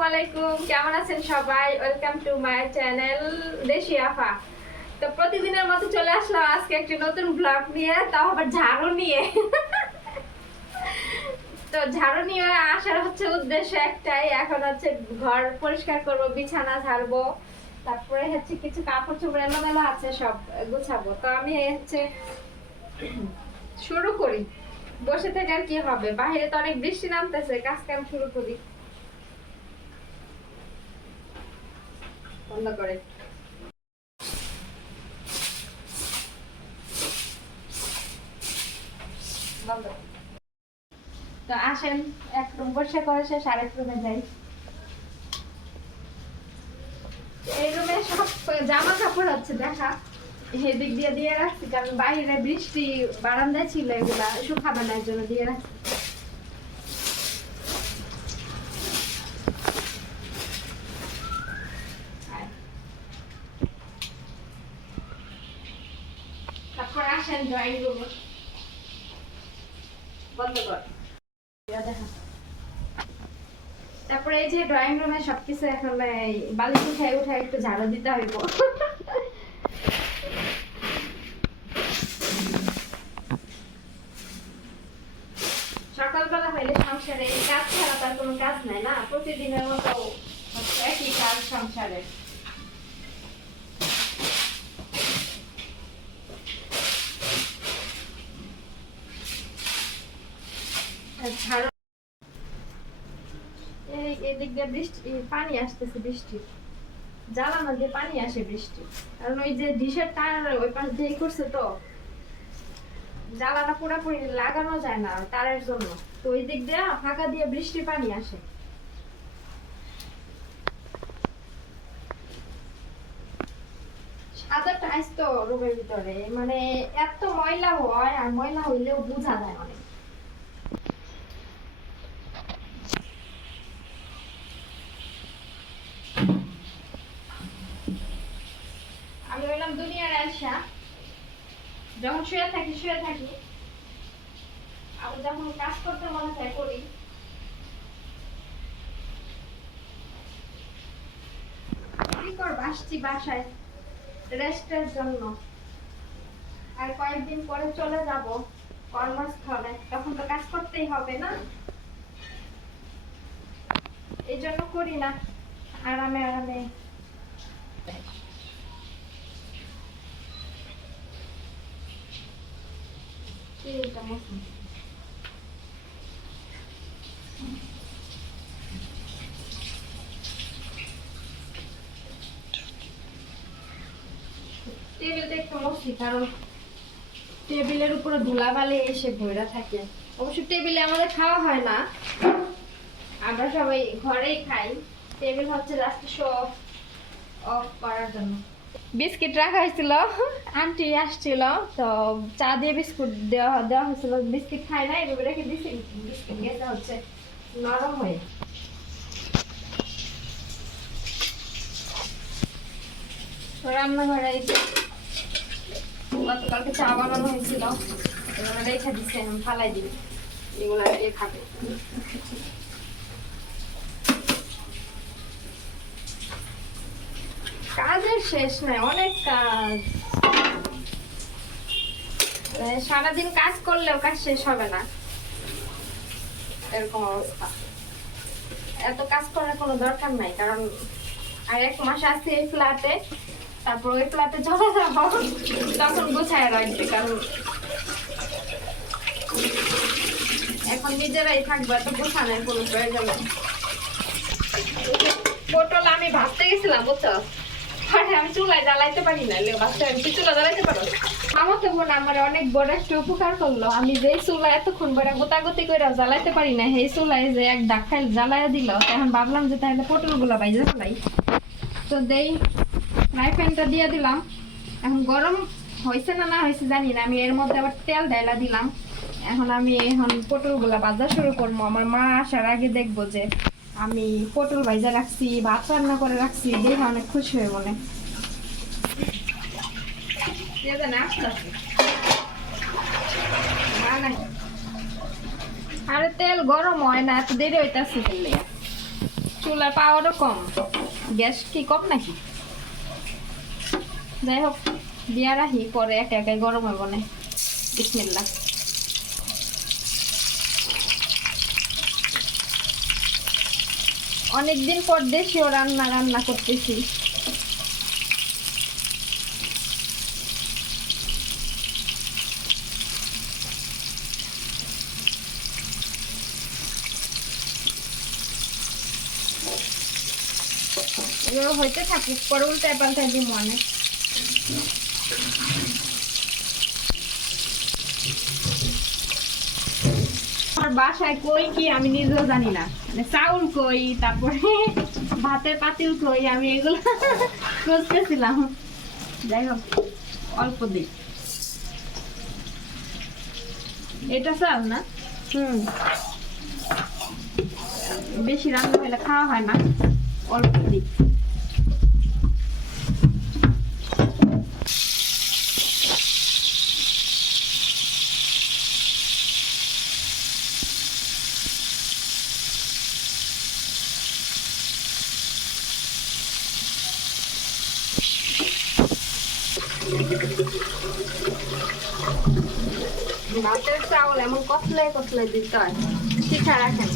আসসালামু আলাইকুম, কেমন আছেন সবাই? ওয়েলকাম টু মাই চ্যানেল দেশি আফা। তো প্রতিদিনের মতো চলে আসলাম আজকে একটি নতুন ব্লগ নিয়ে, তাও আবার ঝাড়ু নিয়ে। তো ঝাড়ু নিয়ে আসার উদ্দেশ্য একটাই, এখন ঘর পরিষ্কার করব, বিছানা ঝাড়বো, তারপরে কিছু কাপড় চোপড় এলোমেলো আছে, সব গুছাবো। তো আমি শুরু করি। বসে থেকে আর কি হবে, বাইরে তো অনেক বৃষ্টি নামতেছে, কাজ কাম শুরু করি। বন্ধ করে তো আসেন, এক রুম পরিষ্কার করে শেষ, আরেক রুমে যাই। এই রুমে সব জামা কাপড় দেখা হেদিক দিয়ে দিয়ে রাখছি, কারণ বাইরে বৃষ্টি বারান্দায় ছিল, এগুলা শুকাবার জন্য দিয়ে রাখছি। তারপর আসেন ড্রয়িং রুমে, বন্ধ কর। তারপরে এই যে ড্রয়িং রুমে সবকিছু এখন বালিশ উঠায় উঠায় একটু ঝাড়ু দিতে হইব। সকালবেলা হইলে সংসারে এই কাজ ছাড়া তার কোনো কাজ নাই না, প্রতিদিনের মতো একই কাজ সংসারে। ঝাড়ু এদিক দিয়ে বৃষ্টি পানি আসতেছে, বৃষ্টি জ্বালানো দিয়ে পানি আসে বৃষ্টি, কারণ ওই যে ডিশের তার ওই পাশ দিয়ে করছে, তো জ্বালানো পুরোপুরি লাগানো যায় না তারের জন্য, তো ওই দিক দিয়ে ফাঁকা দিয়ে বৃষ্টি পানি আসে। সাদা টাইস তো রুমের ভিতরে, মানে এত ময়লা হয়, আর ময়লা হইলেও বোঝা যায় অনেক। আমি বললাম দুনিয়ার আয়সা, যখন শুয়ে থাকি, আবার যখন কাজ করতে মনে চায় করি। কি করবো, আসছি বাসায় রেস্টের জন্য, আর কয়েকদিন পরে চলে যাব কর্মস্থলে, তখন তো কাজ করতেই হবে না, এই জন্য করি না, আরামে আরামে। টেবিলটা একটু মুছি, কারণ টেবিলের উপরে ধুলাবালি এসে ভরা থাকে। অবশ্য টেবিলে আমাদের খাওয়া হয় না, আমরা সবাই ঘরেই খাই। টেবিল জাস্ট শো অফ করার জন্য। বিস্কিট রাখা হয়েছিল, আন্টি আসছিল, তো চা দিয়ে বিস্কুট দেওয়া হয়েছিল, বিস্কিট খাই না, এভাবে রেখে দিছি, বিস্কিট গেছে নরম হয়ে। রান্নাঘরে গতকালকে চা বানানো হয়েছিল, এগুলো রেখে দিচ্ছি, এখন ফালাই দিই, এগুলো খাবে। কাজের শেষ নাই, অনেক কাজ, সারাদিন কাজ করলেও কাজ শেষ হবে না, এরকম অবস্থা। এত কাজ করার কোনো দরকার নাই, কারণ আর এক মাস আছে এই ফ্ল্যাটে, তারপর ওই ফ্ল্যাটে চলে যাবো, তখন গোছায় রাখবে, কারণ এখন নিজেরাই থাকবো, এত গোছানোর কোনো প্রয়োজন নেই। পটল আমি ভাবতে গেছিলাম, বুঝছো, আমি চুলায় জ্বালাইতে পারি না, আমি চুলা জ্বালাইতে পারো। আমার তো বোন আমার অনেক বড় একটা উপকার করলো, আমি যে চুলা এতক্ষণ বড় গোতাগতি করে জ্বালাইতে পারি না, সেই চুলায় যে এক ডাক্তার জ্বালাইয়া দিল, এখন ভাবলাম যে তাহলে পটল গুলা বাইজে ফেলাই, তো দেই ফ্রাই প্যানটা দিয়ে দিলাম। এখন গরম হয়েছে না হয়েছে জানি না, আমি এর মধ্যে আবার তেল ঢালা দিলাম। এখন পটল গুলা ভাজা শুরু করবো, আমার মা আসার আগে দেখবো যে আমি পটল ভাজা রাখছি, ভাত রান্না করে রাখছি, দেখে অনেক খুশি হয়ে মনে। আরে তেল গরম হয় না, এত দেরি হইতেছে, চুলার পাওয়ারও কম, গ্যাস কি কম নাকি? যাই হোক, দিয়া রাখি, পরে একে একে গরম হইব না। বিসমিল্লাহ। অনেকদিন পর দেশীয় রান্না করতেছি। এগুলো হইতে থাকুক, পরে উল্টায় পাল্টায় দিব অনেক। আমার বাসায় কই কি আমি নিজেও জানি না, মানে চাউল কই, তারপরে ভাতের পাতিল কই, আমি এগুলো খুঁজতেছিলাম। যাই হোক, অল্প দিই। এটা চাল না? বেশি রান্না হলে খাওয়া হয় না, অল্প দিই। ভাতের চাউল এমন কতলাই কতলাই দিতে হয়, শিখা রাখেন।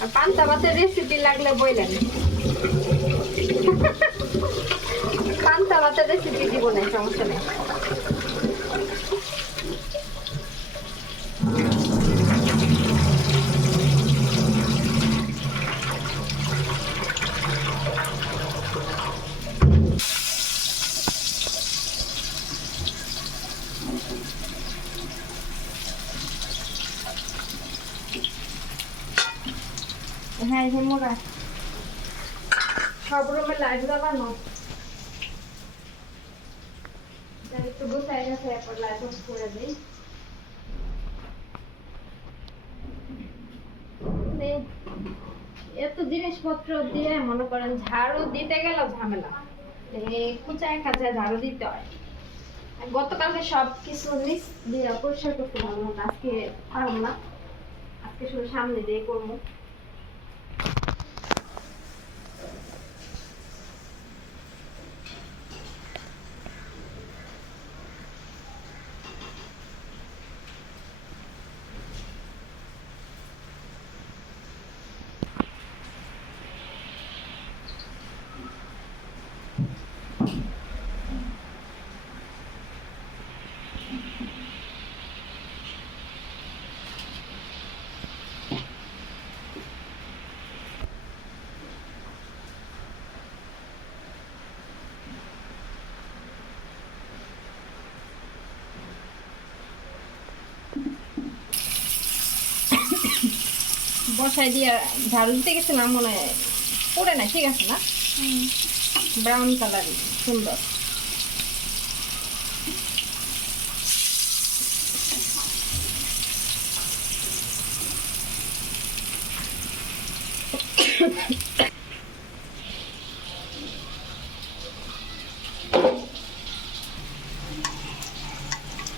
আর পান্তা ভাতের রেসিপি লাগলে বললেন, পান্তা ভাতের রেসিপি দিব না, সমস্যা নেই। হ্যাঁ, মোরা সব রুমে লাইট জ্বালানো, একটু গোছাই গেছে, এরপর লাইট অফ করে দিই। এত জিনিসপত্র দিয়ে মনে করেন ঝাড়ু দিতে গেলেও ঝামেলা, কুচায় কাচায় ঝাড়ু দিতে হয়। গতকালকে সব কিছু নিচ দিয়ে পরিষ্কার করতে পারবো না, আজকে পারবো না, আজকে শুধু সামনে দিয়ে করবো। বসাই দিয়ে ঝাড়ু দিতে গেছিলাম, মনে হয় পড়ে না, ঠিক আছে না? ব্রাউন কালার সুন্দর।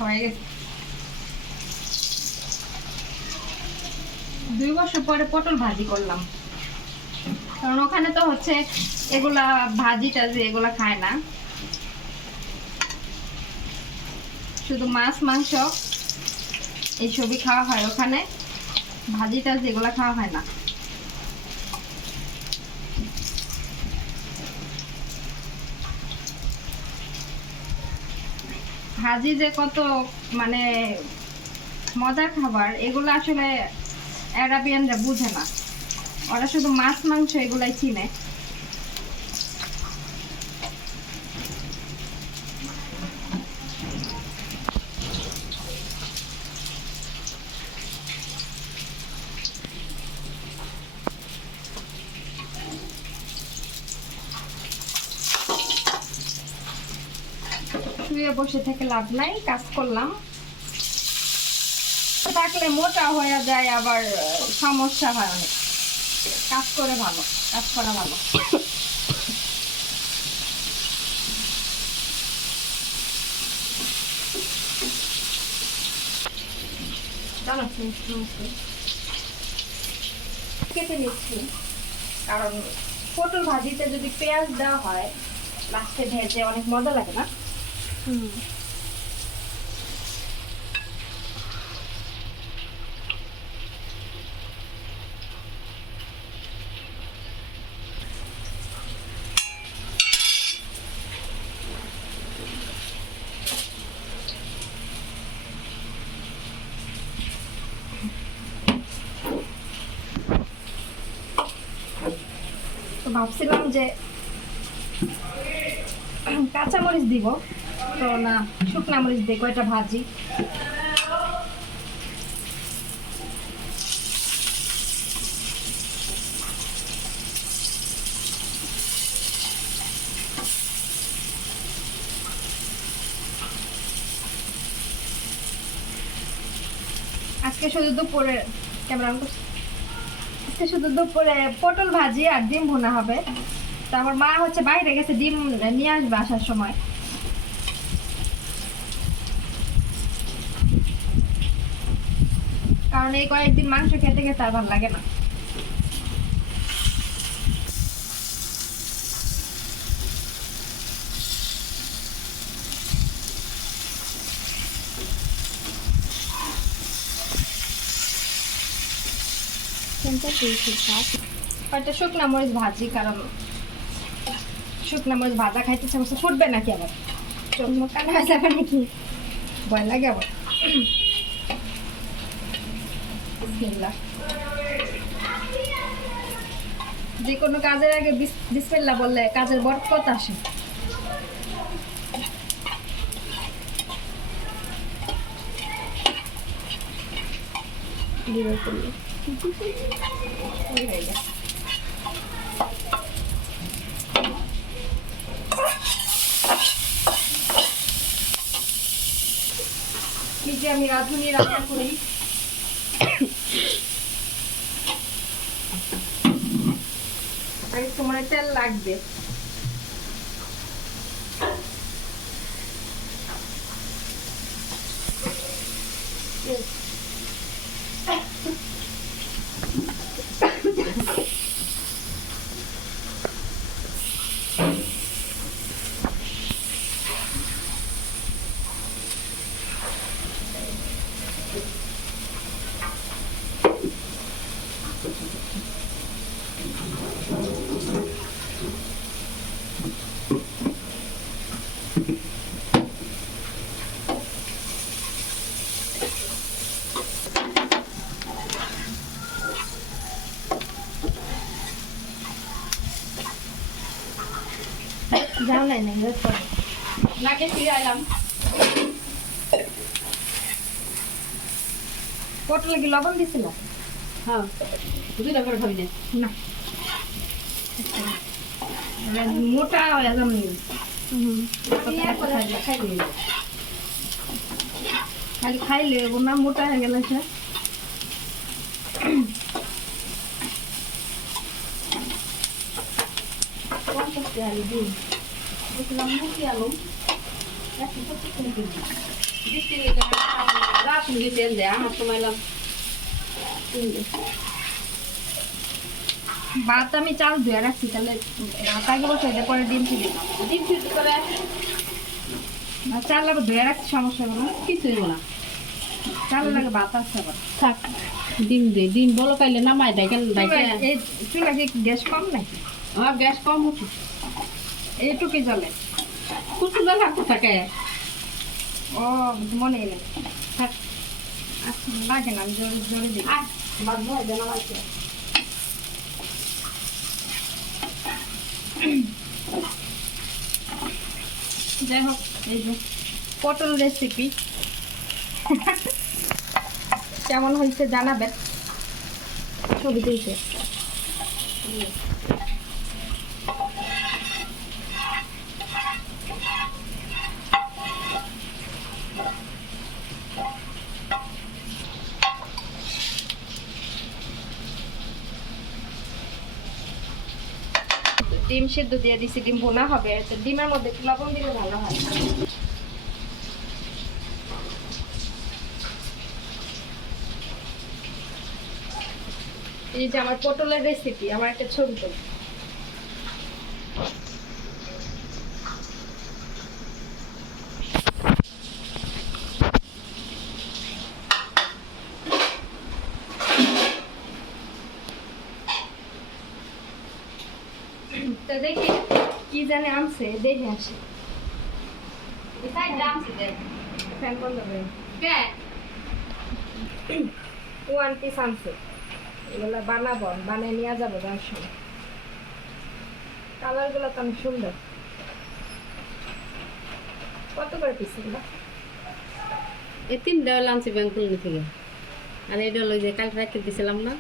হয়ে গেছে। 2 বছর পরে পটল ভাজি করলাম, কারণ ওখানে তো হচ্ছে এগুলা ভাজি টাজি এগুলা খায় না, শুধু মাছ মাংস এইসবই খাওয়া হয়, ওখানে ভাজি টাজি এগুলা খাওয়া হয় না। ভাজি যে কত মানে মজার খাবার, এগুলো আসলে আরাবিয়ানরা বুঝে না, ওরা শুধু মাছ মাংস এগুলাই চিনে। শুয়ে বসে থেকে লাভ নাই, কাজ করলাম। থাকলে মোটা হয়ে যায়, আবার সমস্যা হয় অনেক। কাজ করে ভালো, কাজ করা ভালো। জানাচ্ছি কেটে নিচ্ছি, কারণ পটল ভাজিতে যদি পেঁয়াজ দেওয়া হয় লাস্টে ভেজে অনেক মজা লাগে না। তো ভাবছিলাম যে কাঁচা মরিচ দিব, তো না শুকনা মরিচ দিয়ে কয়টা ভাজি। আজকে শুধু দুপুরে আজকে শুধু দুপুরে পটল ভাজি আর ডিম ভুনা হবে। তো আমার মা হচ্ছে বাইরে গেছে, ডিম নিয়ে আসবে আসার সময়। কারণ এই কয়েকদিন মাংস খেতে খেতে আর ভালো লাগে না। কয়েকটা শুকনা মরিচ ভাজি, কারণ শুকনা মরিচ ভাজা খাইতে ইচ্ছা করছে। ফুটবে নাকি আবার? চোখ কানা হয়ে যাবে নাকি? ভয় লাগে আবার। যে কোনো কাজের আগে বিসমিল্লাহ বললে কাজের বরকত আসে। নিজে আমি রাঁধুনি রান্না করি। তোমার তেল লাগবে। যাও নাই নাই নাকে ফিরে আইলাম। পটলে কি লবণ দিছিল? হ্যাঁ, দুইটা করে খাবি না। মোটা হয়ে যাম খালি খাইলে না, মোটা হয়ে গেলে সে। ভাত আমি চাল ধুয়ে রাখছি, তাহলে ভাত আগে বসাই দিয়ে পরে ডিম সিদ্ধ করে চাল আবার ধুয়ে রাখছি, সমস্যা হবে না, কিছু হইব না। চাল লাগে ভাত আসছে আবার। থাক, ডিম দে, ডিম বলো পাইলে নামাই দেয় কেন? এই চুলা কি গ্যাস কম নাকি? আমার গ্যাস কম হচ্ছে, এইটুকু জলে কুচুলা থাকতে থাকে। ও মনে নেই, থাক লাগে না, আমি জোরে জোরে দিই। যাই হোক, এই যে পটল রেসিপি কেমন হয়েছে জানাবেন, ছবি তুলতে। ডিম সিদ্ধ দিয়ে দিছি, ডিম বোনা হবে, তো ডিমের মধ্যে একটু লবণ দিলে ভালো হয়। এই যে আমার পটলের রেসিপি, আমার একটা ছবি তো। তো দেখি কি জানে আনছে, দেখে আসি। ফ্যান বন্ধ করে। ওয়ান পিস আনছে, এগুলো বানাবো, বানিয়ে নিয়ে যাবো যাওয়ার সময়। কালারগুলো তো অনেক সুন্দর। কত করে পিস এগুলো? এই 3টা হলো আনছি ব্যাংকুল থেকে। আর এটা হলো যে কাল রাখতে দিয়েছিলাম না,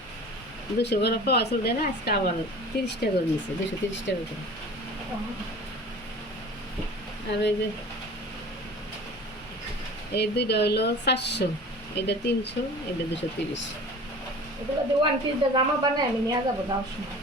200 করে পাওয়া চল দেয় না, আজকে আবার 30 টাকা করে নিচ্ছে, 230 টাকা করে। আর ওই যে এই 2টা হইলো 400, এটা 300, এটা 230। এগুলো দিয়ে ওয়ান পিস জামা বানায় আমি নিয়ে যাবো যাওয়ার সময়।